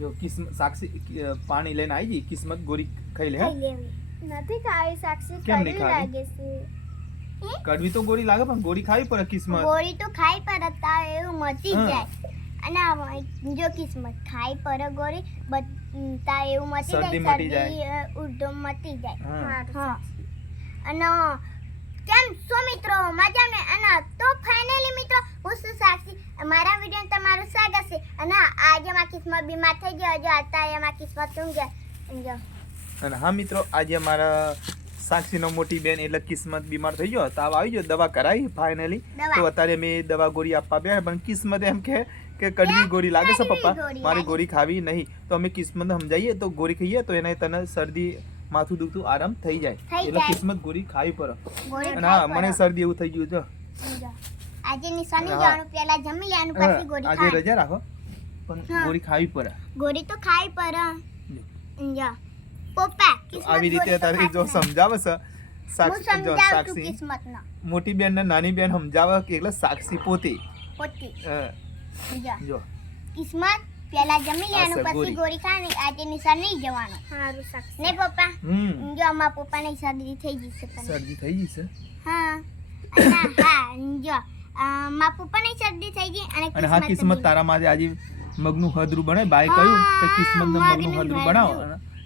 જો કિસ્મત સાક્ષી પાણી લઈને આવી ગઈ, કિસ્મત ગોરી ખાઈ લે. નથી ખાવી સાક્ષી, કેમ નહીં કડવી ખાવી? લાગે છે. કડવી તો ગોરી લાગે પણ ગોરી ખાવી પડે કિસ્મત. ગોળી તો ખાઈ પર એવું મચી હા. જાય. અને જો કિસ્મત ખાઈ પર ગોળી બતા એવું મચી શરદી જાય, મટી જાય. શરદી ઉધમ મટી જાય. હા. હા. અને કેમ છો મિત્રો, મજા ને? અને તો ફાઇનલી મિત્રો હું છું સાક્ષી, મારા વિડીયો તમારું સ્વાગત છે. અને આજે માં કિસ્મત બીમાર થઈ ગયો, જો અત્યારે માં કિસ્મત શું ગયા. અને હા મિત્રો, આજે અમારા સાક્ષીનો મોટી બેન એટલે કિસ્મત બીમાર થઈ ગયો, તાવ આવી ગયો, દવા કરાવી ફાઇનલી. દવા. તો અત્યારે મેં દવા ગોળી આપવા બે, પણ કિસ્મત એમ કે કડવી ગોળી લાગે છે કડવી પપ્પા, ગોળી મારી લાગે. ગોળી ખાવી નહીં. તો અમે કિસ્મતને સમજાવીએ તો ગોળી ખાઈએ તો એને તને શરદી માથું દુખતું આરામ થઈ જાય, થઈ એટલે જાય. કિસ્મત ગોળી ખાવી પડે. ગોળી અને હા, ખાઈ મને પર. શરદી એવું થઈ ગયું છે. આજે નિશાની હા. જવાનું, પહેલા જમી લેવાનું, પછી ગોળી આજે ખાવાની. રજા રાખો, પણ હા. ગોળી ખાવી પડે. ગોળી તો ખાઈ પર. જા પપ્પા તો કિસ્મત આવી રીતે ગોળી તો તારે જો ખાતી નહીં. સમજાવે છે હું સાક્ષી, જો સમજાવું છું સાક્ષી કિસ્મતનો. મોટી બેન ને નાની બેન સમજાવે કે એટલે સાક્ષી પોતે પોતી. હા, જા જો કિસ્મત પહેલા જમી લેવાનું, અચ્છા, પછી ગોળી. ગોળી ખાવાની. આજે નિશાન નહીં જવાનું. સારું સાક્ષી. ને પપ્પા જો અમારા પપ્પાને શરદી થઈ ગઈ છે પણ. શરદી થઈ ગઈ છે. હા. અને હા જો મારા પપ્પાને શરદી થઈ ગઈ અને હા કિસ્મત તારા માટે આજે મગનું હદરું બને, બાય કહ્યું કે કિસ્મત ને મગનું હદરું બનાવો.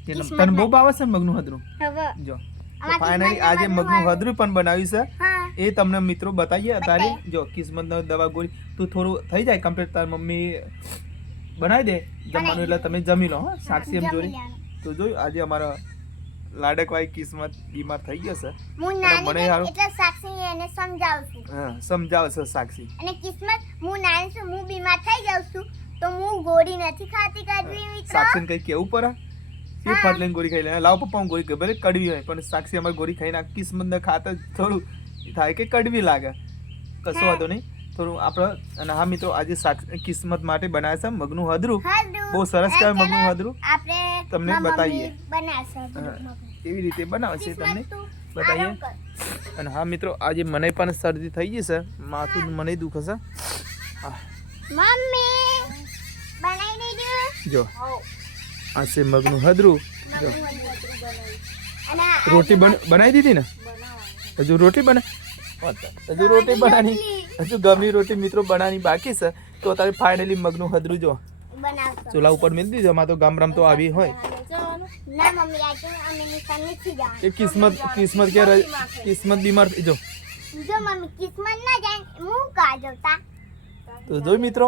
અને તને બહુ ભાવે છે ને મગનું હદરું? હવે જો અમારા ફાઇનલી કિસ્મતને આજે મગનું મગનું હદરું પણ બનાવ્યું છે, હા એ તમને મિત્રો બતાવીએ અત્યારે. બતાવીએ. જો કિસ્મત દવા ગોળી તું થોડું થઈ જાય કમ્પ્લીટ, તાર મમ્મી બનાવી દે જમવાનું એટલે તમે જમી લો. હા, સાક્ષી એમ જમી જોઈ લેવાનું. તો જોયું આજે અમારા લાડકવાઈ કિસ્મત બીમાર થઈ ગયો છે. હું અને નાની મને બેન હારું- એટલે સાક્ષી એને સમજાવું છું. હા, સમજાવે છે સાક્ષી. અને કિસ્મત હું નાની છું, હું બીમાર થઈ જાઉં છું તો હું ગોળી નથી ખાતી કડવી મિત્રો. સાક્ષીને કઈ કેવું પડે? એ હા. ફાટ લઈને ગોળી ખાઈ લે. લાવ પપ્પા હું ગોળી ખાઈ, ભલે કડવી હોય પણ સાક્ષી અમારી ગોળી ખાઈને આ કિસ્મતને ખાતા જ થોડું થાય કે કડવી લાગે. કશો હા. વાંધો નહીં, થોડું આપણે. અને હા મિત્રો, આજે કિસ્મત માટે બનાવે છે મગનું હદરું. હળદું. બહુ સરસ કહેવાય ચાલો, મગનું હદરું. આપણે તમને મારી બતાવીએ. મમ્મી બનાવશે હા, હળદું. કેવી રીતે બનાવે છે તમને કિસ્મત તું બતાવીએ. આરામ કર. અને હા મિત્રો, આજે મને પણ શરદી થઈ ગઈ છે, માથું મને દુખે છે. મમ્મી બનાવી દીધું. જો આ છે મગનું હદરું. જો અને આ રોટી બનાવી દીધી ને? હજુ રોટી હજુ રોટી બનાવી, હજુ ગમી રોટી મિત્રો બનાવવાની બાકી છે. તો તારે ફાઇનલી મગનું હદરું જો બનાવશો. ચૂલા ઉપર મેળ દીધું. આમાં તો ગામડામાં તો આવી હોય. ના મમ્મી આજે અમે નિશાન નથી જવાનું. એ કિસ્મત કે કિસ્મત બીમાર થઈ જો. જો મમ્મી કિસ્મત ના જાય હું કા જતા. તો જોઈ મિત્રો,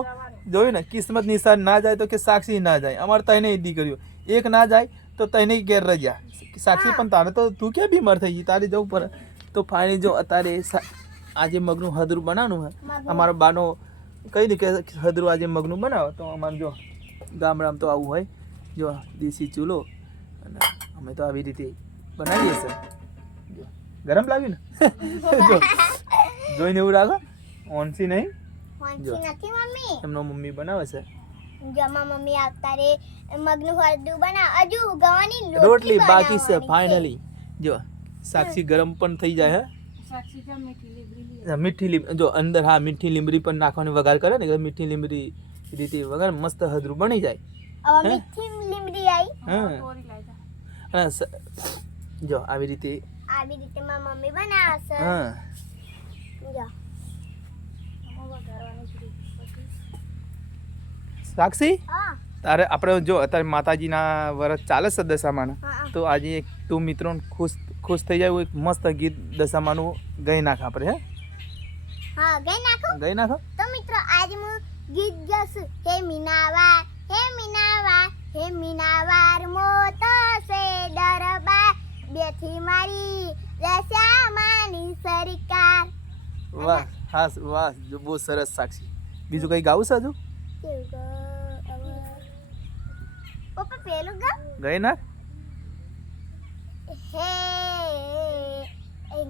જોયું ને, કિસ્મત નિશાન ના જાય તો કે સાક્ષી ના જાય. અમારે તઈને દીકરીઓ એક ના જાય તો તઈને ઘેર રજા. સાક્ષી પણ તારે તો તું ક્યાં બીમાર થઈ ગઈ, તારે જવું પડે. તો ફાઇનલી જો અત્યારે આજે મગનું હદરું બનાવવાનું હોય. અમારો બાનો કહી દે કે હદરું આજે મગનું બનાવો. તો અમારે જો ગામડામાં તો આવું હોય, જો દેશી ચૂલો. અને અમે તો આવી રીતે બનાવીએ છીએ. જો ગરમ લાગ્યું ને? જો જોઈને એવું લાગે ઓનસી નહીં. જો. વાંચી નથી મમ્મી. એમનો મમ્મી બનાવે છે જો મારી મમ્મી આવતા રે મગનું હળદું બનાવ. હજુ ગવાની રોટલી બાકી છે બનાવવાની ફાઇનલી. જો સાક્ષી ગરમ પણ થઈ જાય. હે મીઠી લીંબડી જો અંદર. હા, મીઠી લીંબડી પણ નાખવાની વઘાર કરે ને, એટલે મીઠી લીંબડી રીતે વઘાર મસ્ત હદરું બની જાય. હવે હે? મીઠી લીમડી આવી. હા, અને જો આવી રીતે. આવી રીતે મારી મમ્મી બનાવશે. હા, જો સાક્ષી હા તારે આપણે જો અત્યારે માતાજીના વરસ ચાલે છે દશામાના. હા. તો આજે તું મિત્રો ખુશ થઈ જાય એવું એક મસ્ત ગીત દશામાનું ગઈ નાખ આપણે. હે હા ગઈ નાખો. ગઈ નાખો. તો મિત્રો આજે હું ગીત ગાશું. હે મીનાવાર, હે મીનાવાર, હે મીનાવાર મોતો સે દરબાર, બેઠી મારી દશામાની સરકાર. વાહ, હા વાહ, જો બહુ સરસ સાક્ષી. બીજું કઈ ગાવું છે હજુ? કેવું ગો હવે પપ્પા પેલું ગા. ગઈ નાખ. હે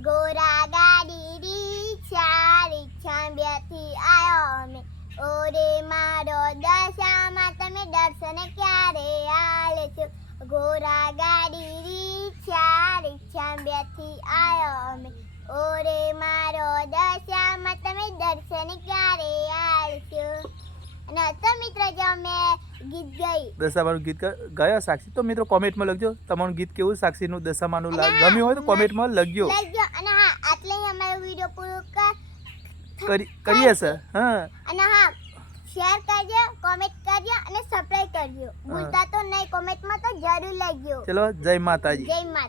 ગોરા ગાડી રીક્ષા બેઠી આયો મે. ઓરે મારો દશામાં તમે દર્શન ક્યારે આલે છો. ગોરા ગાડી રીક્ષા બેઠી આયો મે. ઓરે મારો દશામાં તમે દર્શન ક્યારે આલશો. અને તો મિત્રો જો મેં ગીત ગઈ. દશામાનું ગીત ગયા સાક્ષી? તો મિત્રો કોમેન્ટમાં લખજો તમારું ગીત કેવું સાક્ષીનું દશામાનું અને હા, ગમ્યું હોય તો કોમેન્ટમાં લખજો. લખજો. અને હા, આટલે જ અમારો વિડીયો પૂરો કરીએ સર. હા અને હા, શેર કરજો, કોમેન્ટ કરજો અને સબસ્ક્રાઇબ કરજો. ભૂલતા તો નહીં, કોમેન્ટમાં તો જરૂર લખજો. ચલો જય માતાજી. જય માતા.